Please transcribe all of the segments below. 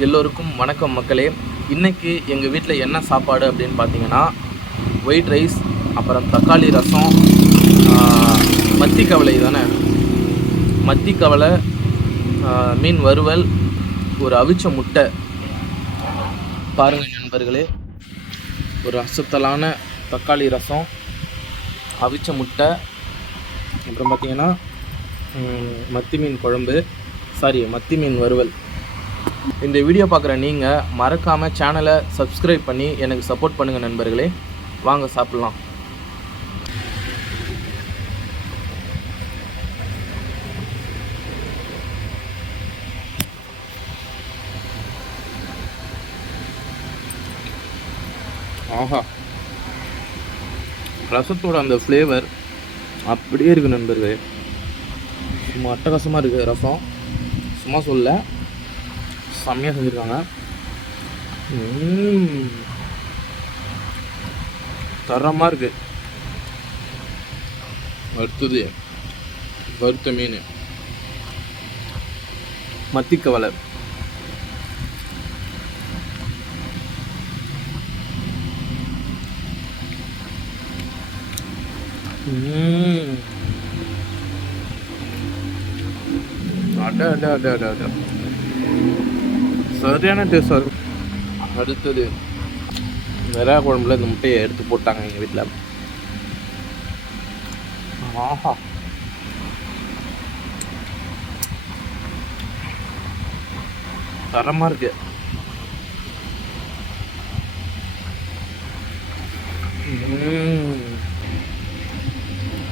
எல்லோருக்கும் வணக்கம் மக்களே. இன்றைக்கி எங்கள் வீட்டில் என்ன சாப்பாடு அப்படின்னு பார்த்தீங்கன்னா ஒயிட் ரைஸ் அப்புறம் தக்காளி ரசம் மத்தி கவலை தானே? மத்தி கவலை மீன் வறுவல் ஒரு அவிச்ச முட்டை. பாருங்கள் நண்பர்களே ஒரு அசுத்தலான தக்காளி ரசம் அவிச்ச முட்டை அப்புறம் பார்த்திங்கன்னா மத்தி மீன் குழம்பு சாரி மத்தி மீன் வறுவல். இந்த வீடியோ பார்க்குற நீங்கள் மறக்காமல் சேனலை சப்ஸ்கிரைப் பண்ணி எனக்கு சப்போர்ட் பண்ணுங்கள் நண்பர்களே. வாங்க சாப்பிட்லாம். ஆஹா. ரசத்தோட அந்த ஃப்ளேவர் அப்படியே இருக்கு நண்பர்களே. சும்மா அட்டகாசமாக இருக்குது ரசம். சும்மா சொல்ல. செம்மையாக செஞ்சுருக்காங்க. தரமாக இருக்கு. அடுத்தது வறுத்த மீன். மத்திக்கவலை. அட அட அட அட அட. சரியான டேஸ்டாக இருக்கும். அடுத்தது வெறா குழம்புல இந்த முட்டையை எடுத்து போட்டாங்க எங்கள் வீட்டில் ஆஹா. தரமாக இருக்கு.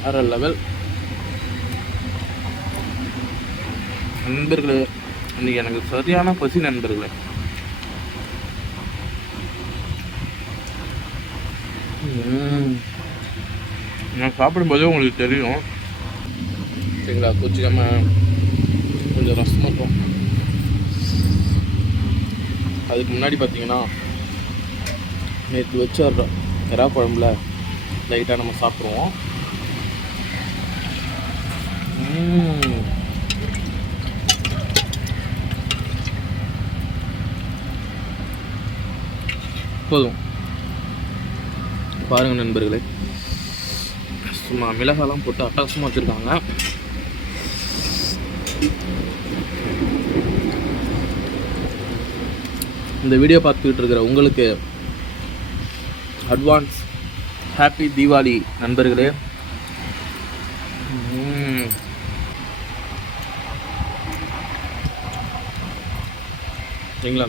வேற லெவல் நண்பர்களே இன்னைக்கு எனக்கு சரியான பசி நண்பர்களே. நான் சாப்பிடும்போதே உங்களுக்கு தெரியும். சரிங்களா கொச்சிக்காம கொஞ்சம் ரசம் இருக்கும் அதுக்கு முன்னாடி பார்த்தீங்கன்னா நேற்று வச்ச எறா குழம்புல லைட்டாக நம்ம சாப்பிடுவோம். போதும். பாருங்கள் நண்பர்களே. சும்மா மிளகாலாம் போட்டு அட்டகாசமாக வச்சுருக்காங்க. இந்த வீடியோ பார்த்துக்கிட்டு இருக்கிற உங்களுக்கு அட்வான்ஸ் ஹாப்பி தீபாவளி நண்பர்களே. ம். சரிங்களா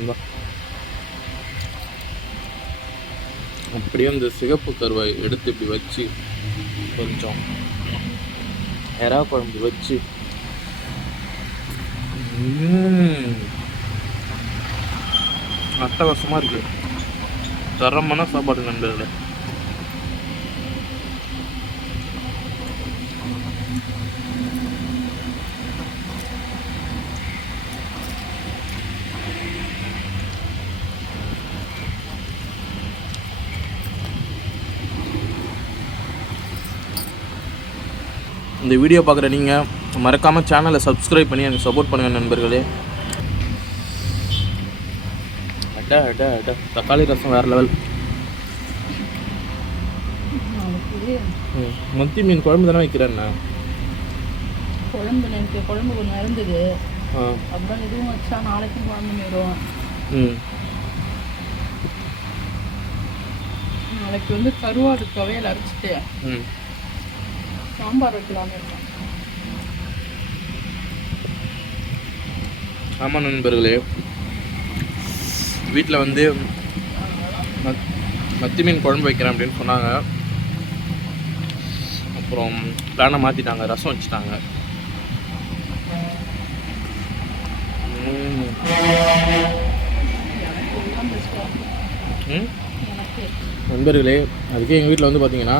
அப்படியே அந்த சிகப்பு கருவாய் எடுத்து இப்படி வச்சு கொஞ்சம் எறா குழம்பு வச்சு. அட்டகாசமாக இருக்குது தரமான சாப்பாடு நண்பர்களே. இந்த வீடியோ பார்க்குற நீங்கள் மறக்காமல் சேனலை சப்ஸ்கிரைப் பண்ணி எனக்கு சப்போர்ட் பண்ணுங்கள் நண்பர்களே. அட அட அட. தக்காளி ரசம் வேறு லெவல் மத்தி மீன் குழம்பு தானே வைக்கிறேண்ணா குழம்பு எனக்கு குழம்பு கொஞ்சம் இருந்தது. அப்புறம் இதுவும் வச்சா நாளைக்கும் குழம்பு நேரும் ம். நாளைக்கு வந்து கருவாடு துவையல் அரைச்சிட்டு ம். சாம்பார் வைக்கலாம்னு ஆமாம் நண்பர்களே வீட்டில் வந்து மத் மத்தி மீன் குழம்பு வைக்கிறேன் அப்படின்னு சொன்னாங்க. அப்புறம் பிளானை மாற்றிட்டாங்க ரசம் வச்சுட்டாங்க. நண்பர்களே அதுக்கே எங்கள் வீட்டில் வந்து பார்த்தீங்கன்னா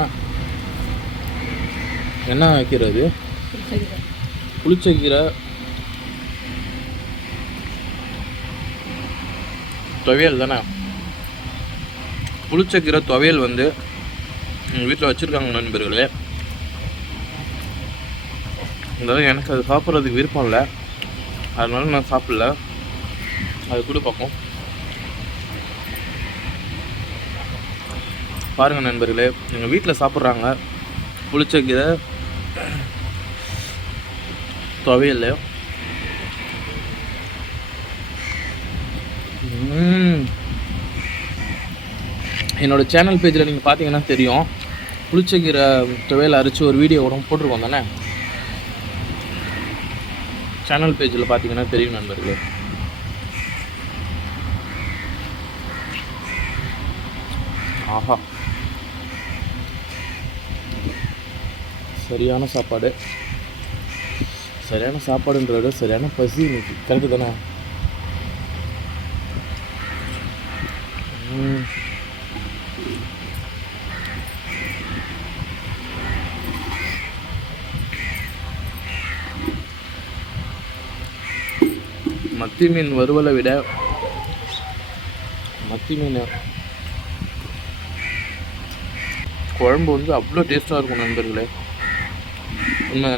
என்ன வைக்கிறது புளிச்ச கீரை துவையல் தானே? புளிச்ச கீரை துவையல் வந்து எங்கள் வீட்டில் வச்சுருக்காங்க நண்பர்களே. இருந்தாலும் எனக்கு அது சாப்பிட்றதுக்கு விருப்பம் இல்லை. அதனால நான் சாப்பிடல. அது கூட பார்ப்போம். பாருங்கள் நண்பர்களே எங்கள் வீட்டில் சாப்பிட்றாங்க புளிச்ச கீரை துவையல் ம். என்னோட சேனல் பேஜில் நீங்கள் பார்த்தீங்கன்னா தெரியும். புளிச்சக்கீரை துவையல் அரைச்சி ஒரு வீடியோ கூட போட்டிருக்கோம் தானே? சேனல் பேஜில் பார்த்தீங்கன்னா தெரியும் நண்பர்களே. ஆஹா. சரியான சாப்பாடு. சரியான சாப்பாடுன்றத சரியான பசி இன்னைக்கு. கரெக்டு தானே? மத்தி மீன் வறுவலை விட மத்தி மீன் குழம்பு வந்து அவ்வளோ டேஸ்ட்டாக இருக்கும் நண்பர்களே. உண்மை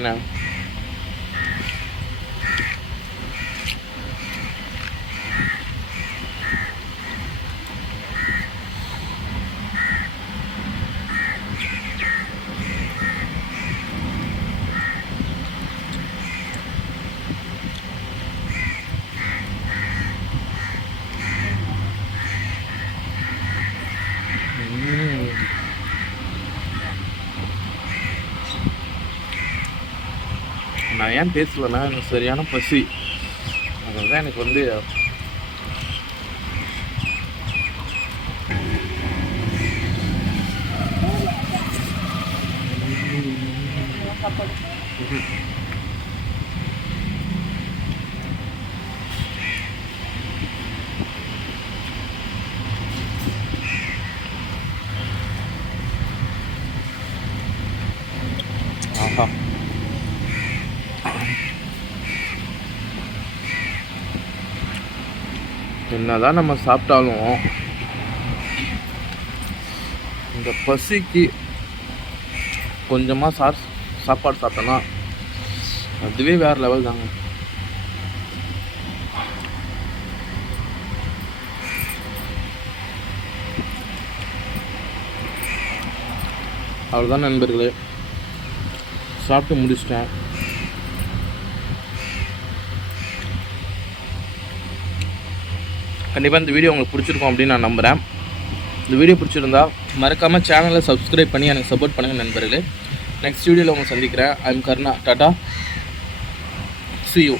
நான் ஏன் பேசலைன்னா எனக்கு சரியான பசி. அதனால தான் எனக்கு வந்து சாப்பாடு ஆஹா என்னதான் நம்ம சாப்பிட்டாலும் இந்த பசிக்கு கொஞ்சமாக சார் சாப்பாடு சாப்பிட்டோன்னா அதுவே வேறு லெவல் தாங்க. அவ்வளோதான் நண்பர்களே. சாப்பிட்டு முடிச்சிட்டேன். கண்டிப்பாக இந்த வீடியோ உங்களுக்கு பிடிச்சிருக்கும் அப்படின்னு நான் நம்புகிறேன் இந்த வீடியோ பிடிச்சிருந்தா மறக்காமல் சேனலை சப்ஸ்கிரைப் பண்ணி எனக்கு சப்போர்ட் பண்ணுங்கள் நண்பர்களே. நெக்ஸ்ட் வீடியோவில் உங்களை சந்திக்கிறேன். I'm Karna tata see you